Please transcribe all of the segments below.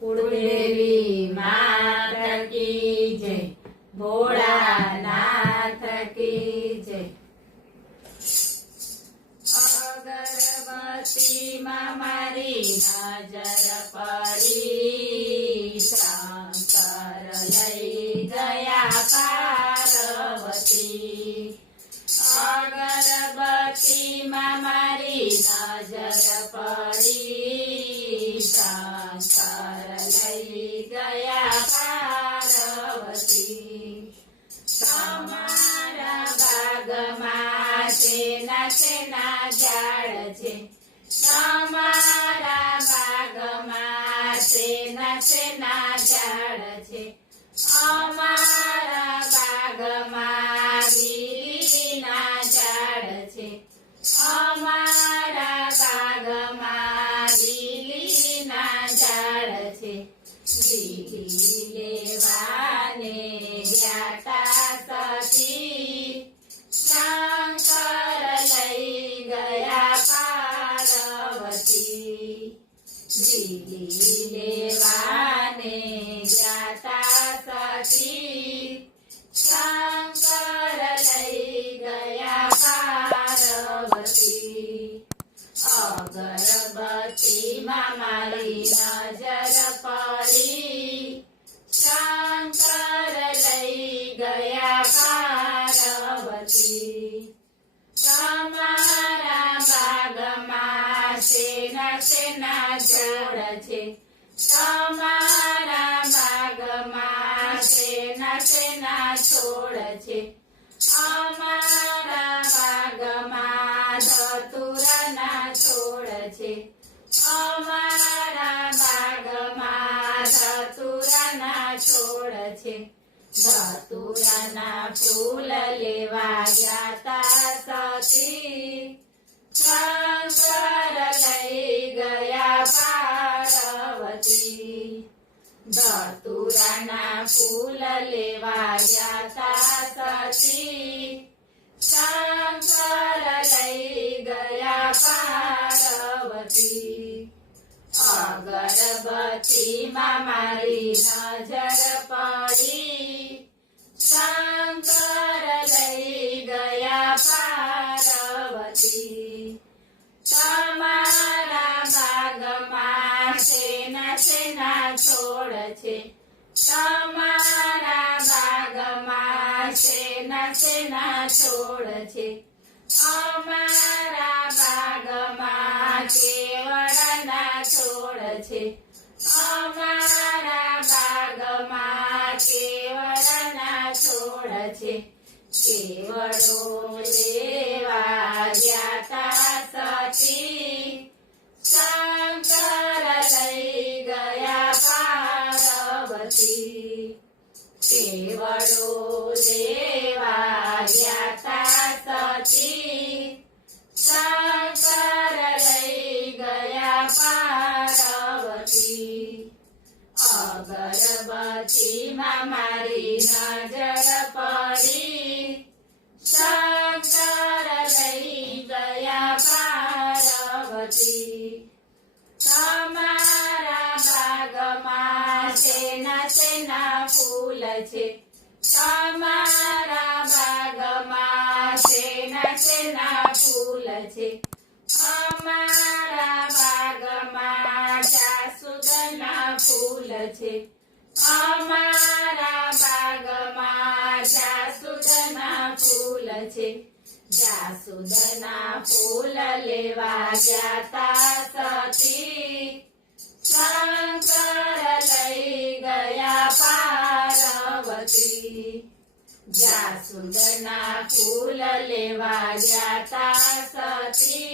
कुलदेवी मात की जय, भोळानाथ की जय। अगरबत्ती में मारी नजर पड़ी, शंकर लई गया पार्वती। अगरबत्ती में मारी नजर पड़ी, शंकर लई गया पार्वती। તમારા બાગમાં શેના શેના ઝાડ છે, તમારા બાગમાં શેના શેના ઝાડ છે, અમારા બાગમાં લીલીના ઝાડ છે, અમારા બાગમાં લીલીના ઝાડ છે। લીલી લેવાને ગયા સખી, શંકર લઈ ગયા પાર્વતી। લીલી લેવાને ગયા સખી, શંકર લઈ ગયા પાર્વતી। अगरबत्ती में मारी नजर पड़ी, शंकर लई गया पार्वती। तमारा बागमां शेना शेना छोड़ छे, तमारा बागमां शेना शेना छोड़ छे, अमारा बागमां धतूराना छोड़ छे, अमारा बागमां धतूराना छोड़ छे। धतूराना फूल लेवा जाता सखी, शंकर लई गया पार्वती। धतूराना फूल लेवा जाता सखी, शंकर लई गया पार्वती। अगरबत्ती में मारी नजर पड़ी, शंकर लई गया पार्वती। तमारा बागमां शेना शेना छोड़ छे, तमारा बागमां शेना शेना छोड़ छे, अमारा बागमां केवड़ना छोड़ छे, अमारा बागमां केवड़ना छोड़ छे। केवड़ो लेवा जाता सखी, शंकर लई गया पार्वती। केवड़ो लेवा जाता सखी, शंकर लई गया पार्वती। अगरबत्ती में मारी नजर पड़ी, शंकर लई गया पार्वती। तमारा बागमां शेना शेना फूल छे, तमारा बागमां शेना शेना फूल छे, अमारा बागमां जासूदना फूल छे, अमारा बागमां जासूदना फूल छे। जासूदना फूल लेवा जाता सखी, शंकर लई गया पार्वती। जासूदना फूल लेवा जाता सखी,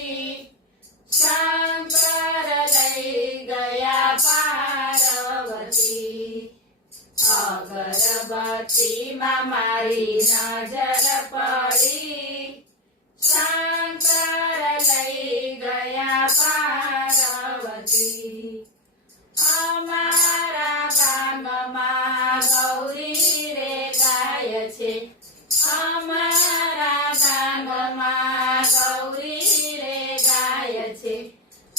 शंकर लई गया पार्वती। अगरबत्ती में मारी नजर पड़ी, शंकर लई गया पार्वती। अमारा गाममां गौरी रे गाय छे, अमारा गाममां गौरी रे गाय छे,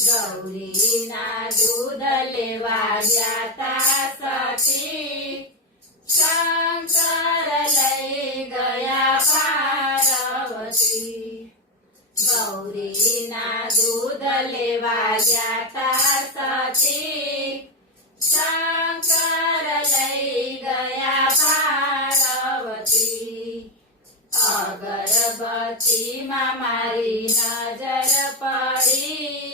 ગૌરીના દૂધ લેવા ગયા સતી શંકર લઈ ગયા પાર્વતી ગૌરીના દૂધ લેવા ગયા સતી શંકર લઈ ગયા પાર્વતી અગરબત્તીમાં મારી નજર પડી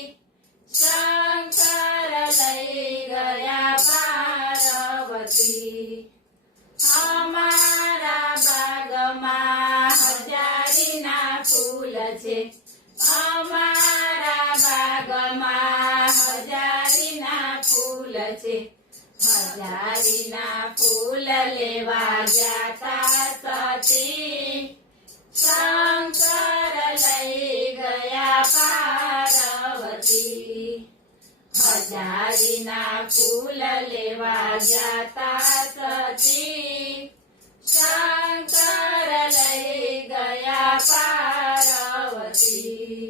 શંકર લઈ ગયા પાર્વતી અમારા બાગમાં હજારીના ફૂલ છે અમારા બાગમાં હજારીના ફૂલ છે હજારીના ફૂલ લેવા ગયા સતી શંકર લઈ ગયા પાર્વતી હજારીના ફૂલ લેવા ગયા સતી શંકર લઈ ગયા પાર્વતી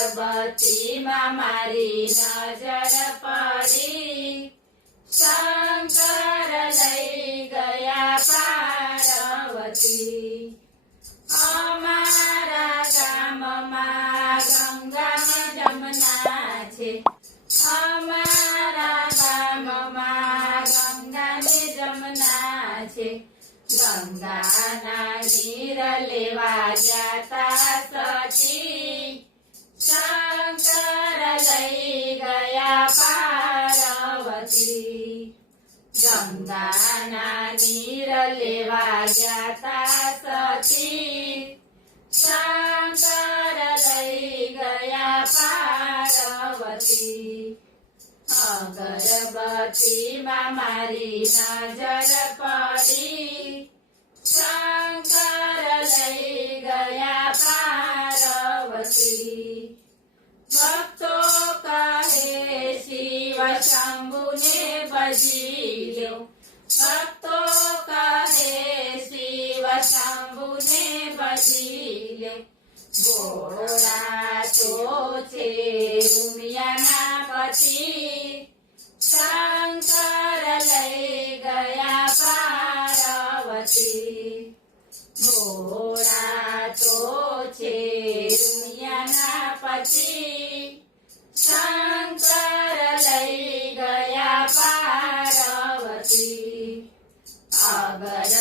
અગરબત્તીમાં મારી નજર પડી શંકર લઈ ગયા પાર્વતી અમારા ગામમાં ગંગા ને જમના છે અમારા ગામમાં ગંગા ને જમના છે ગંગાના નીર લેવા ગયા સતી શંકર લઈ ગયા પાર્વતી ગંગાના નીર લેવા ગયા સતી શંકર લઈ ગયા પાર્વતી અગરબત્તીમાં મારી નજર પડી શંકર લઈ ગયા પાર્વતી ભક્તો કહે શિવ શંભુને ભજી લ્યો ભક્તો કહે શિવ શંભુને ભજી લ્યો ભોળા તો છે ઉમિયાના પતિ શંકર લઈ ગયા પાર્વતી ભોળા તો છે ઉમિયાના પતિ શંકર લઈ ગયા પાર્વતી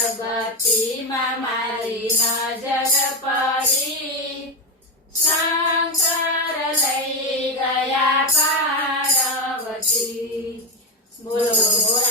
અગરબત્તીમાં મારી નજર પડી શંકર લઈ ગયા પાર્વતી બોલો